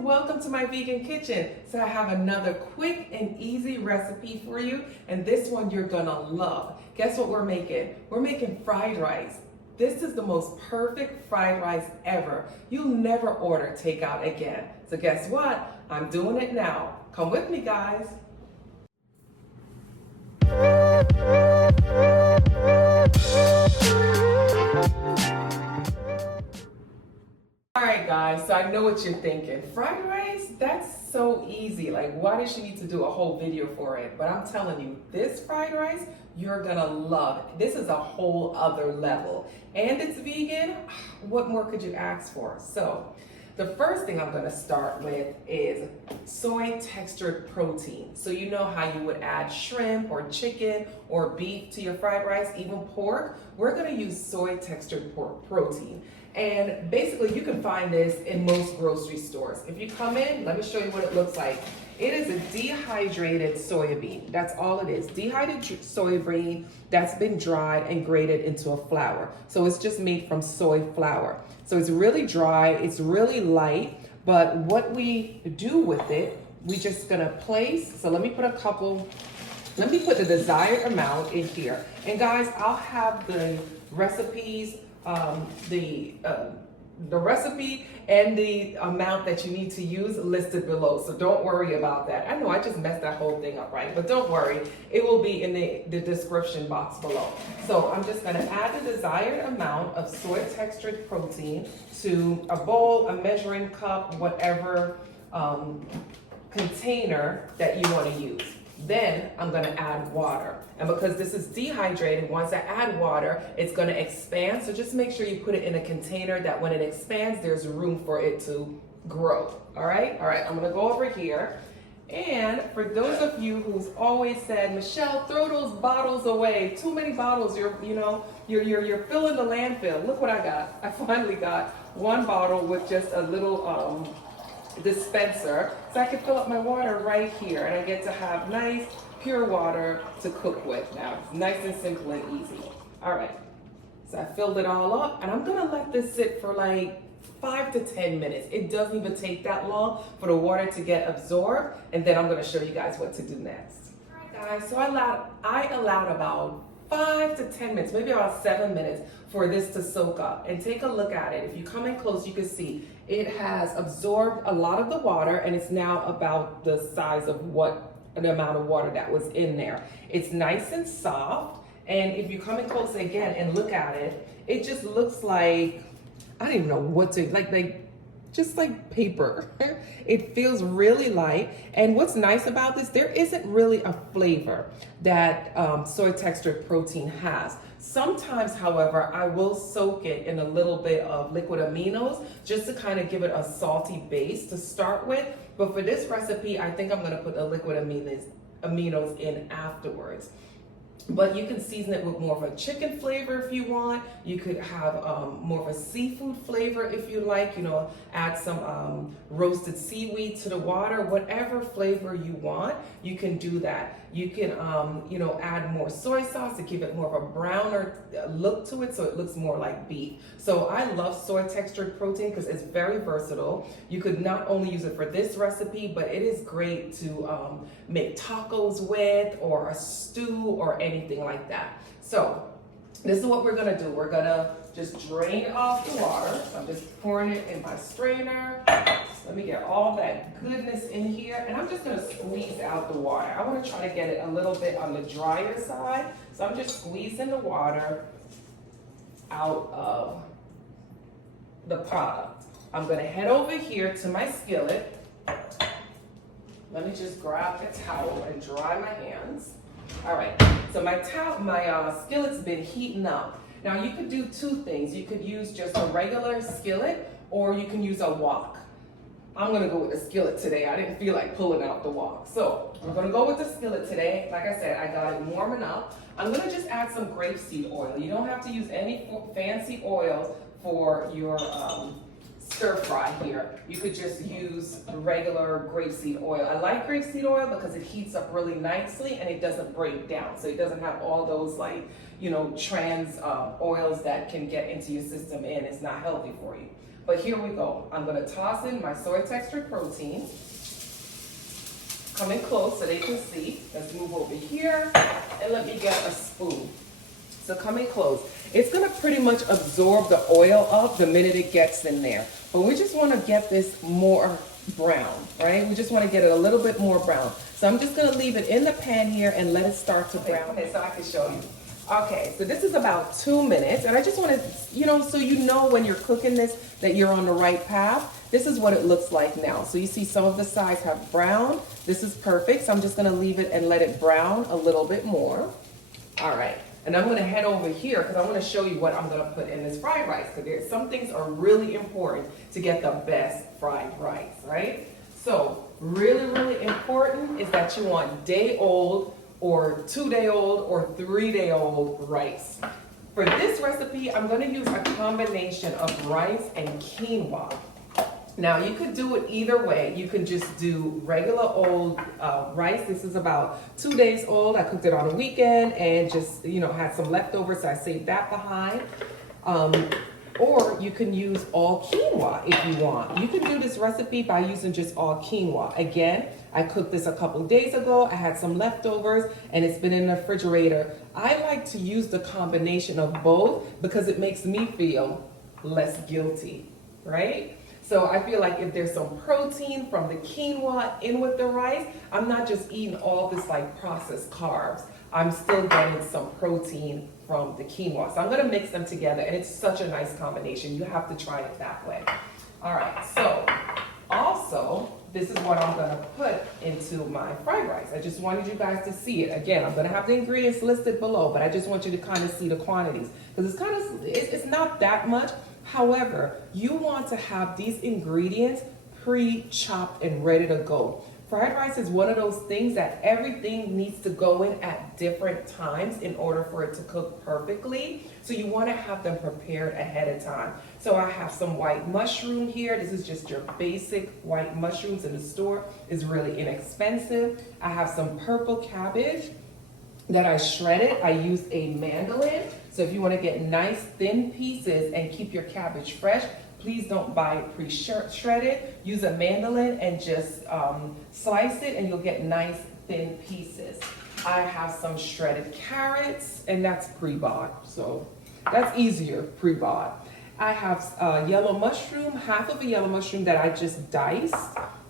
welcome to my vegan kitchen. So I have another quick and easy recipe for you, and this one you're gonna love. Guess what we're making? We're making fried rice. This is the most perfect fried rice ever. You'll never order takeout again. So guess what? I'm doing it now. Come with me, guys. All right, guys, so I know what you're thinking. Fried rice, that's so easy. Like, why does she need to do a whole video for it? But I'm telling you, this fried rice, you're gonna love. This is a whole other level. And it's vegan. What more could you ask for? So, the first thing I'm gonna start with is soy textured protein. So you know how you would add shrimp or chicken or beef to your fried rice, even pork. We're gonna use soy textured pork protein. And basically you can find this in most grocery stores. If you come in, let me show you what it looks like. It is a dehydrated soybean. That's all it is. Dehydrated soybean that's been dried and grated into a flour. So it's just made from soy flour. So it's really dry, it's really light, but what we do with it, we just gonna place, so let me put the desired amount in here. And guys, I'll have the recipes, the recipe and the amount that you need to use listed below. So don't worry about that. I know I just messed that whole thing up, right? But don't worry, it will be in the description box below. So I'm just gonna add the desired amount of soy textured protein to a bowl, a measuring cup, whatever container that you wanna use. Then I'm gonna add water. And because this is dehydrated, once I add water, it's gonna expand. So just make sure you put it in a container that when it expands, there's room for it to grow. All right, I'm gonna go over here. And for those of you who's always said, Michelle, throw those bottles away. Too many bottles, you're filling the landfill. Look what I got. I finally got one bottle with just a little dispenser, so I can fill up my water right here, and I get to have nice pure water to cook with. Now it's nice and simple and easy. All right, so I filled it all up, and I'm gonna let this sit for like 5 to 10 minutes. It doesn't even take that long for the water to get absorbed, and then I'm gonna show you guys what to do next. All right, guys, so I allowed about 5 to 10 minutes, maybe about 7 minutes for this to soak up. And take a look at it. If you come in close, you can see it has absorbed a lot of the water, and it's now about the size of the amount of water that was in there. It's nice and soft, and if you come in close again and look at it, it just looks like, I don't even know what to, just like paper. It feels really light. And what's nice about this, there isn't really a flavor that soy textured protein has. Sometimes, however, I will soak it in a little bit of liquid aminos just to kind of give it a salty base to start with. But for this recipe, I think I'm gonna put the liquid aminos in afterwards. But you can season it with more of a chicken flavor if you want. You could have more of a seafood flavor if you like, add some roasted seaweed to the water, whatever flavor you want, you can do that. You can, add more soy sauce to give it more of a browner look to it so it looks more like beef. So I love soy textured protein because it's very versatile. You could not only use it for this recipe, but it is great to make tacos with, or a stew or anything like that. So this is what we're gonna do. We're gonna just drain off the water. So I'm just pouring it in my strainer. Let me get all that goodness in here, and I'm just gonna squeeze out the water. I wanna try to get it a little bit on the drier side, so I'm just squeezing the water out of the product. I'm gonna head over here to my skillet. Let me just grab a towel and dry my hands. All right, so my skillet's been heating up. Now you could do two things. You could use just a regular skillet, or you can use a wok. I'm gonna go with the skillet today. I didn't feel like pulling out the wok. So we're gonna go with the skillet today. Like I said, I got it warming up. I'm gonna just add some grapeseed oil. You don't have to use any fancy oils for your stir fry here. You could just use regular grapeseed oil. I like grapeseed oil because it heats up really nicely and it doesn't break down. So it doesn't have all those trans oils that can get into your system and it's not healthy for you. But here we go. I'm gonna toss in my soy textured protein. Come in close so they can see. Let's move over here and let me get a spoon. So come in close. It's gonna pretty much absorb the oil up the minute it gets in there. But we just wanna get this more brown, right? We just wanna get it a little bit more brown. So I'm just gonna leave it in the pan here and let it start to brown. Okay, so I can show you. Okay, so this is about 2 minutes, and I just wanna, so you know when you're cooking this that you're on the right path. This is what it looks like now. So you see some of the sides have brown. This is perfect, so I'm just gonna leave it and let it brown a little bit more. All right. And I'm gonna head over here because I wanna show you what I'm gonna put in this fried rice, because some things are really important to get the best fried rice, right? So really, really important is that you want day-old or 2-day-old or 3-day-old rice. For this recipe, I'm gonna use a combination of rice and quinoa. Now you could do it either way. You could just do regular old rice. This is about 2 days old. I cooked it on a weekend and just, had some leftovers, so I saved that behind. Or you can use all quinoa if you want. You can do this recipe by using just all quinoa. Again, I cooked this a couple days ago. I had some leftovers and it's been in the refrigerator. I like to use the combination of both because it makes me feel less guilty, right? So I feel like if there's some protein from the quinoa in with the rice, I'm not just eating all this like processed carbs. I'm still getting some protein from the quinoa. So I'm gonna mix them together, and it's such a nice combination. You have to try it that way. All right, so also, this is what I'm gonna put into my fried rice. I just wanted you guys to see it. Again, I'm gonna have the ingredients listed below, but I just want you to kind of see the quantities, because it's not that much. However, you want to have these ingredients pre-chopped and ready to go. Fried rice is one of those things that everything needs to go in at different times in order for it to cook perfectly. So you want to have them prepared ahead of time. So I have some white mushroom here. This is just your basic white mushrooms in the store. It's really inexpensive. I have some purple cabbage that I shredded. I used a mandolin. So if you want to get nice thin pieces and keep your cabbage fresh, please don't buy it pre-shredded. Use a mandolin and just slice it and you'll get nice thin pieces. I have some shredded carrots, and that's pre-bought, so that's easier pre-bought. I have yellow mushroom, half of a yellow mushroom that I just diced.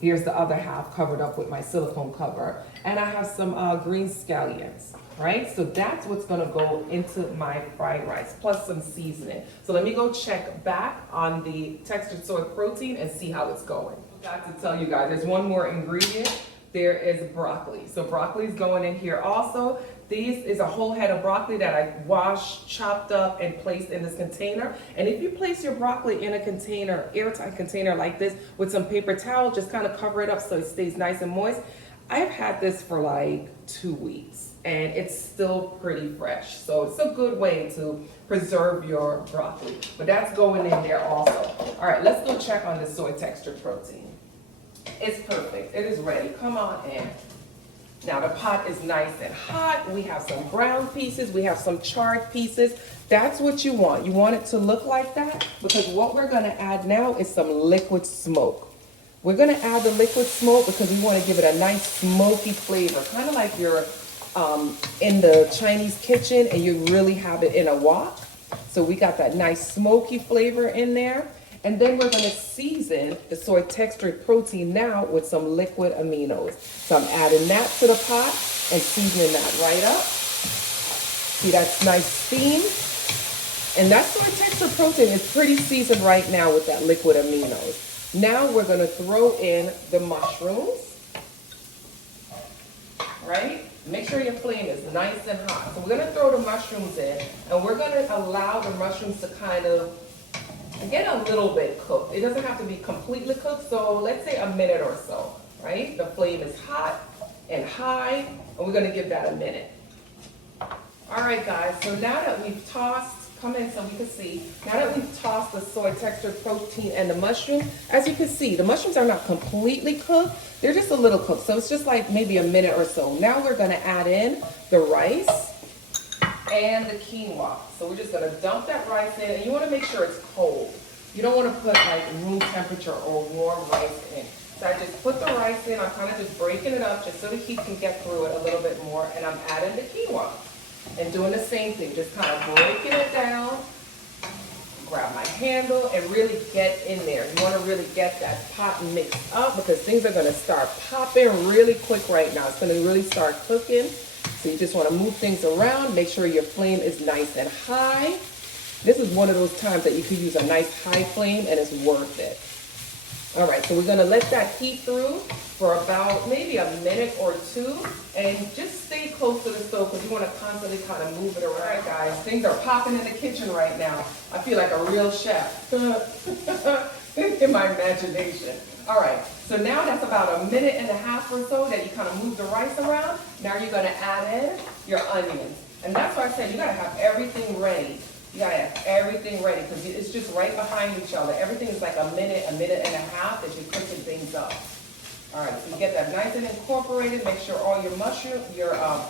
Here's the other half covered up with my silicone cover. And I have some green scallions. Right, so that's what's gonna go into my fried rice, plus some seasoning. So let me go check back on the textured soy protein and see how it's going. I forgot to tell you guys, there's one more ingredient. There is broccoli. So broccoli is going in here also. This is a whole head of broccoli that I washed, chopped up, and placed in this container. And if you place your broccoli in a container, airtight container like this, with some paper towel, just kind of cover it up so it stays nice and moist. I've had this for like 2 weeks. And it's still pretty fresh. So it's a good way to preserve your broccoli. But that's going in there also. All right, let's go check on this soy textured protein. It's perfect. It is ready. Come on in. Now the pot is nice and hot. We have some brown pieces. We have some charred pieces. That's what you want. You want it to look like that, because what we're going to add now is some liquid smoke. We're going to add the liquid smoke because we want to give it a nice smoky flavor, kind of like you're in the Chinese kitchen and you really have it in a wok. So we got that nice smoky flavor in there. And then we're going to season the soy textured protein now with some liquid aminos. So I'm adding that to the pot and seasoning that right up. See, that's nice steam. And that soy textured protein is pretty seasoned right now with that liquid aminos. Now we're going to throw in the mushrooms, right? Make sure your flame is nice and hot. So we're going to throw the mushrooms in, and we're going to allow the mushrooms to kind of get a little bit cooked. It doesn't have to be completely cooked, so let's say a minute or so, right? The flame is hot and high, and we're going to give that a minute. All right, guys, so now that we've tossed, come in so we can see, now that we've tossed the soy textured protein and the mushroom, as you can see, the mushrooms are not completely cooked. They're just a little cooked, so it's just like maybe a minute or so. Now we're gonna add in the rice and the quinoa. So we're just gonna dump that rice in, and you wanna make sure it's cold. You don't want to put like room temperature or warm rice in. So I just put the rice in, I'm kind of just breaking it up just so the heat can get through it a little bit more, and I'm adding the quinoa and doing the same thing, just kind of breaking it down, grab my handle and really get in there. You want to really get that pot mixed up because things are going to start popping really quick right now. It's going to really start cooking. So you just want to move things around, make sure your flame is nice and high. This is one of those times that you could use a nice high flame and it's worth it. All right, so we're gonna let that heat through for about maybe a minute or two, and just stay close to the stove because you want to constantly kind of move it around. All right, guys, things are popping in the kitchen right now. I feel like a real chef in my imagination. All right, so now that's about a minute and a half or so that you kind of move the rice around. Now you're gonna add in your onions, and that's why I said you gotta have everything ready. You gotta have everything ready because it's just right behind each other. Everything is like a minute and a half as you're cooking things up. All right, so you get that nice and incorporated. Make sure all your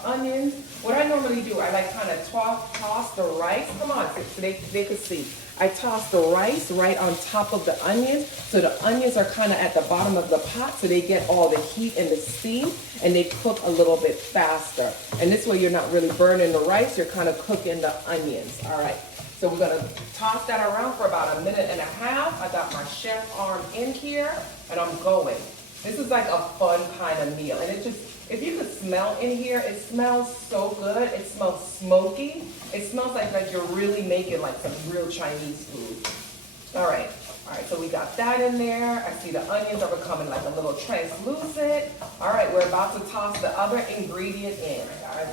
onions. What I normally do, I like kind of toss the rice. Come on, so they could see. I toss the rice right on top of the onions, so the onions are kind of at the bottom of the pot, so they get all the heat and the steam, and they cook a little bit faster. And this way, you're not really burning the rice. You're kind of cooking the onions. All right. So we're gonna toss that around for about a minute and a half. I got my chef arm in here and I'm going. This is like a fun kind of meal. And it just, if you could smell in here, it smells so good. It smells smoky. It smells like you're really making like some real Chinese food. All right, so we got that in there. I see the onions are becoming like a little translucent. All right, we're about to toss the other ingredient in.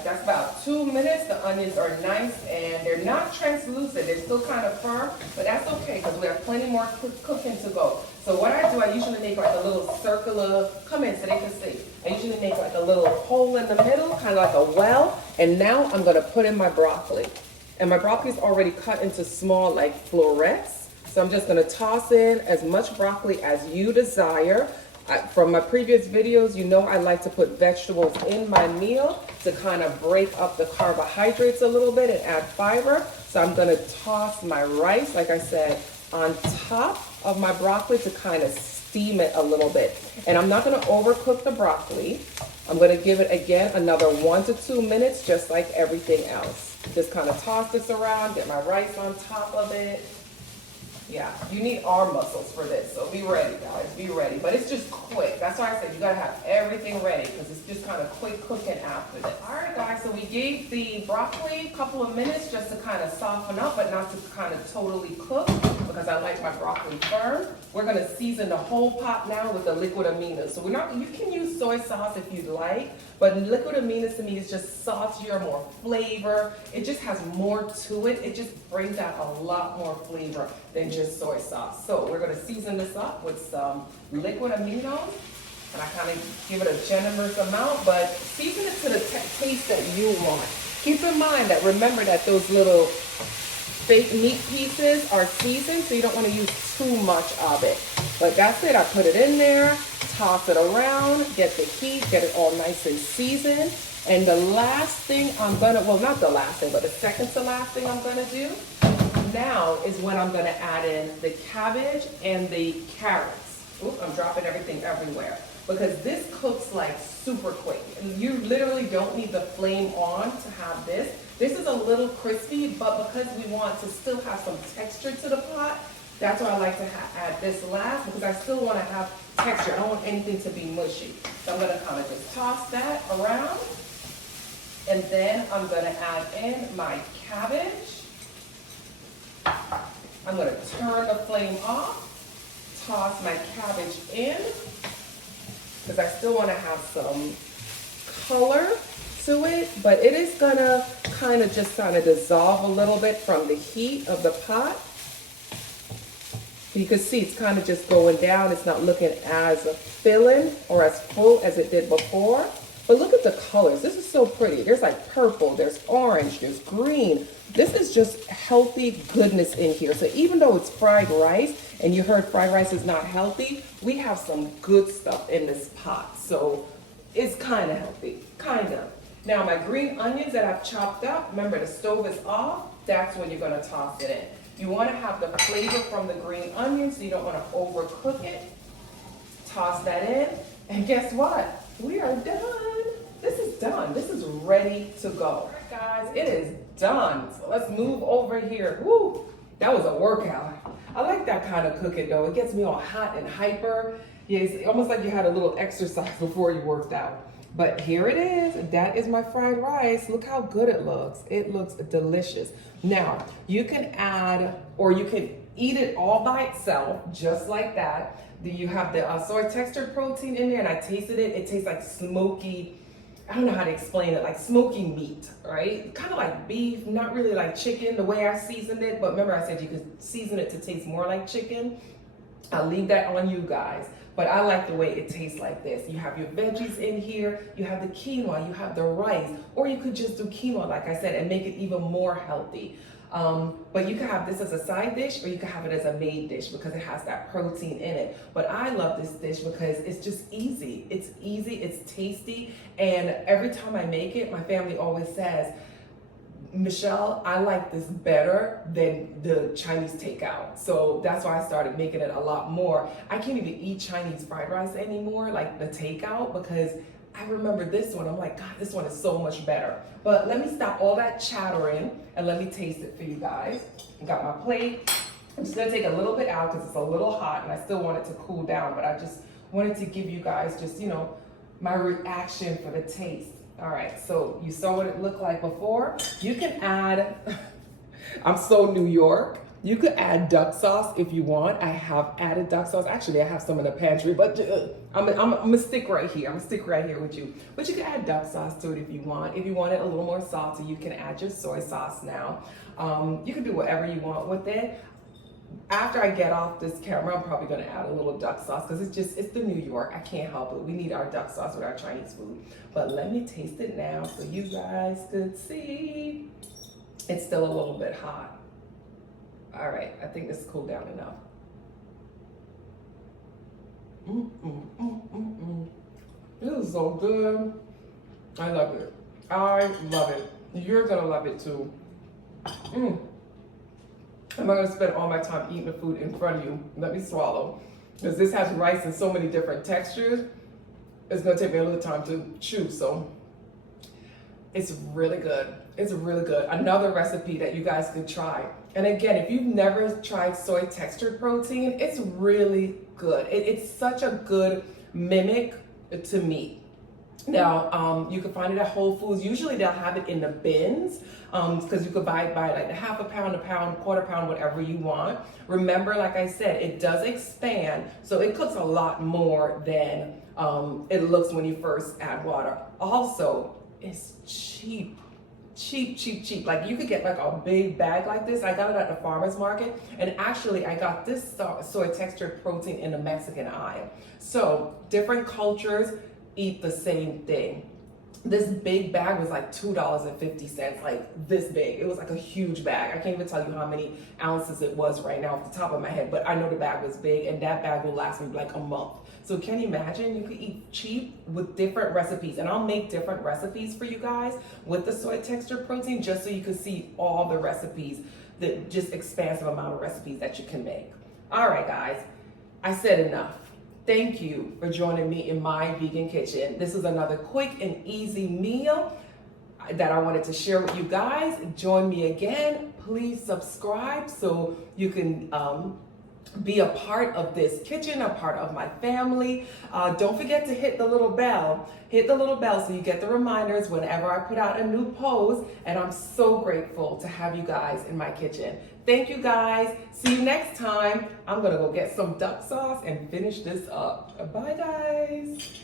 That's about 2 minutes. The onions are nice and they're not translucent. They're still kind of firm, but that's okay because we have plenty more cooking to go. So what I do, I usually make like a little circular, come in so they can see. I usually make like a little hole in the middle, kind of like a well. And now I'm gonna put in my broccoli. And my broccoli is already cut into small like florets. So I'm just gonna toss in as much broccoli as you desire. From my previous videos, you know I like to put vegetables in my meal to kind of break up the carbohydrates a little bit and add fiber. So I'm gonna toss my rice, like I said, on top of my broccoli to kind of steam it a little bit. And I'm not gonna overcook the broccoli. I'm gonna give it again another 1 to 2 minutes, just like everything else. Just kind of toss this around, get my rice on top of it. Yeah, you need arm muscles for this, so be ready, guys, be ready. But it's just quick. That's why I said you gotta have everything ready because it's just kind of quick cooking after this. All right, guys, so we gave the broccoli a couple of minutes just to kind of soften up, but not to kind of totally cook because I like my broccoli firm. We're gonna season the whole pot now with the liquid aminos. So you can use soy sauce if you'd like, but liquid aminos to me is just saltier, more flavor. It just has more to it. It just brings out a lot more flavor than just soy sauce. So we're gonna season this up with some liquid aminos, and I kind of give it a generous amount, but season it to the taste that you want. Keep in mind that, remember that those little fake meat pieces are seasoned, so you don't want to use too much of it. But that's it, I put it in there, toss it around, get the heat, get it all nice and seasoned. And the last thing I'm gonna, well, not the last thing, but the second to last thing I'm gonna do now is when I'm gonna add in the cabbage and the carrots. Oop, I'm dropping everything everywhere. Because this cooks like super quick. You literally don't need the flame on to have this. This is a little crispy, but because we want to still have some texture to the pot, that's why I like to add this last, because I still want to have texture. I don't want anything to be mushy. So I'm gonna kind of just toss that around. And then I'm gonna add in my cabbage. I'm gonna turn the flame off, toss my cabbage in, because I still want to have some color to it, but it is gonna kind of just dissolve a little bit from the heat of the pot. You can see it's kind of just going down. It's not looking as filling or as full as it did before. But look at the colors. This is so pretty. There's like purple, there's orange, there's green. This is just healthy goodness in here. So even though it's fried rice, and you heard fried rice is not healthy, we have some good stuff in this pot. So it's kind of healthy, kind of. Now my green onions that I've chopped up, remember the stove is off, that's when you're gonna toss it in. You want to have the flavor from the green onion, so you don't want to overcook it. Toss that in, and guess what? We are done. This is done. This is ready to go. All right, guys, it is done. So let's move over here. Woo, that was a workout. I like that kind of cooking though. It gets me all hot and hyper. Yeah, it's almost like you had a little exercise before you worked out. But here it is. That is my fried rice. Look how good it looks. It looks delicious. Now, you can add, or you can eat it all by itself, just like that. You have the soy textured protein in there, and I tasted it. It tastes like smoky, I don't know how to explain it, like smoky meat, right? Kind of like beef, not really like chicken, the way I seasoned it. But remember I said you could season it to taste more like chicken. I'll leave that on you guys. But I like the way it tastes like this. You have your veggies in here, you have the quinoa, you have the rice, or you could just do quinoa, like I said, and make it even more healthy. But you can have this as a side dish, or you can have it as a main dish because it has that protein in it. But I love this dish because it's just easy. It's easy, it's tasty, and every time I make it, my family always says, Michelle, I like this better than the Chinese takeout. So that's why I started making it a lot more. I can't even eat Chinese fried rice anymore, like the takeout, because I remember this one. I'm like, God, this one is so much better. But let me stop all that chattering and let me taste it for you guys. I got my plate. I'm just gonna take a little bit out because it's a little hot and I still want it to cool down, but I just wanted to give you guys just, my reaction for the taste. All right, so you saw what it looked like before. You can add, I'm so New York. You could add duck sauce if you want. I have added duck sauce. Actually, I have some in the pantry, but I'm gonna stick right here. I'm gonna stick right here with you. But you can add duck sauce to it if you want. If you want it a little more salty, you can add your soy sauce now. You can do whatever you want with it. After I get off this camera, I'm probably gonna add a little duck sauce because it's the New York. I can't help it. We need our duck sauce with our Chinese food. But let me taste it now so you guys could see. It's still a little bit hot. All right, I think this cooled down enough. This is so good. I love it. I love it. You're gonna love it too. I'm not gonna spend all my time eating the food in front of you. Let me swallow. Because this has rice in so many different textures, it's gonna take me a little time to chew, so it's really good. It's really good. Another recipe that you guys could try. And again, if you've never tried soy textured protein, it's really good. It's such a good mimic to meat. Now, you can find it at Whole Foods. Usually they'll have it in the bins because you could buy it by like half a pound, quarter pound, whatever you want. Remember, like I said, it does expand, so it cooks a lot more than it looks when you first add water. Also, it's cheap. Cheap. Like you could get like a big bag like this. I got it at the farmer's market, and actually I got this soy textured protein in the Mexican aisle. So different cultures eat the same thing. This big bag was like $2.50, like this big. It was like a huge bag. I can't even tell you how many ounces it was right now off the top of my head, but I know the bag was big, and that bag will last me like a month. So can you imagine? You could eat cheap with different recipes, and I'll make different recipes for you guys with the soy textured protein just so you can see all the recipes, the just expansive amount of recipes that you can make. All right, guys, I said enough. Thank you for joining me in my vegan kitchen. This is another quick and easy meal that I wanted to share with you guys. Join me again. Please subscribe so you can be a part of this kitchen, a part of my family. Don't forget to hit the little bell. Hit the little bell so you get the reminders whenever I put out a new post. And I'm so grateful to have you guys in my kitchen. Thank you guys. See you next time. I'm gonna go get some duck sauce and finish this up. Bye guys.